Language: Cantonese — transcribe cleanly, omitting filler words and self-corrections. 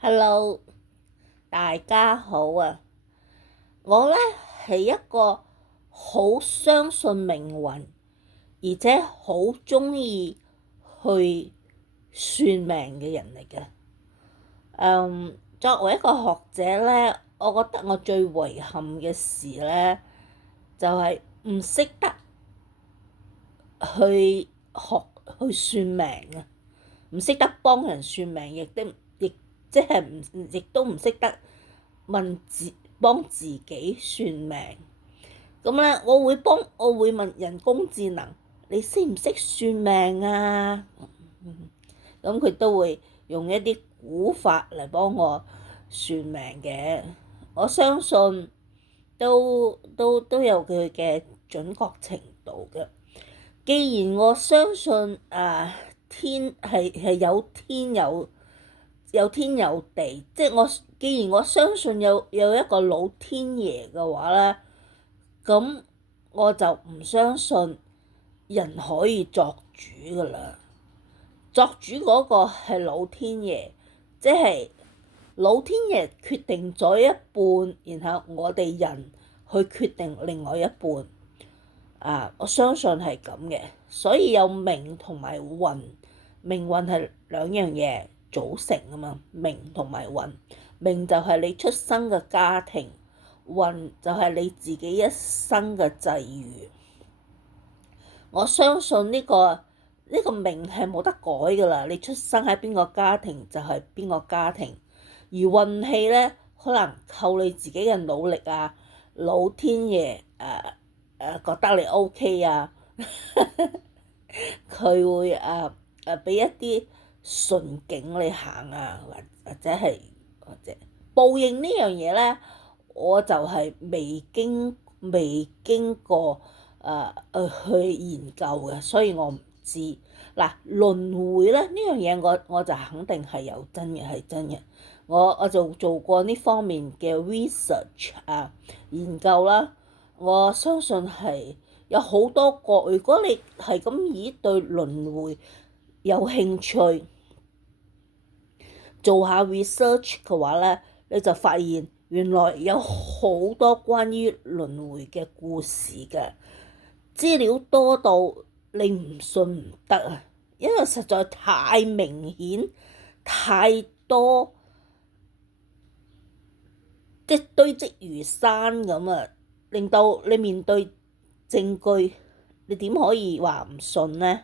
Hello，大家好啊！我呢係一個好相信命運，而且好鍾意去算命嘅人嚟嘅。作為一個學者呢，我覺得我最遺憾嘅事呢，就係唔識得去學去算命啊，唔識得幫人算命，亦即係亦都唔識得幫自己算命。咁咧，我會問人工智能，你識唔識算命啊？咁佢都會用一啲古法嚟幫我算命嘅。我相信都有佢嘅準確程度嘅。既然我相信天係有天有地，即係既然我相信有一個老天爺嘅話咧，咁我就唔相信人可以作主噶啦。作主嗰個係老天爺，即係老天爺決定咗一半，然後我哋人去決定另外一半。我相信係咁嘅，所以有命同埋運，命運係兩樣嘢組成啊嘛，命同埋運，命就係你出生嘅家庭，運就係你自己一生嘅際遇。我相信呢個命係冇得改㗎啦，你出生喺邊個家庭就係邊個家庭，而運氣呢，可能靠你自己嘅努力啊，老天爺覺得你 OK 啊，佢會俾一啲順境你行啊，或者報應呢樣嘢咧，我就係未經過去研究嘅，所以我唔知。嗱，輪迴咧呢樣嘢，我就肯定係有真嘅，係真嘅。我就做過呢方面嘅 research 研究啦，我相信係有好多個。如果你係咁對輪迴有興趣，做下 research 嘅話咧，你就發現原來有好多關於輪迴嘅故事嘅，資料多到你唔信唔得啊！因為實在太明顯，太多，即係堆積如山咁啊，令到你面對證據，你點可以話唔信呢？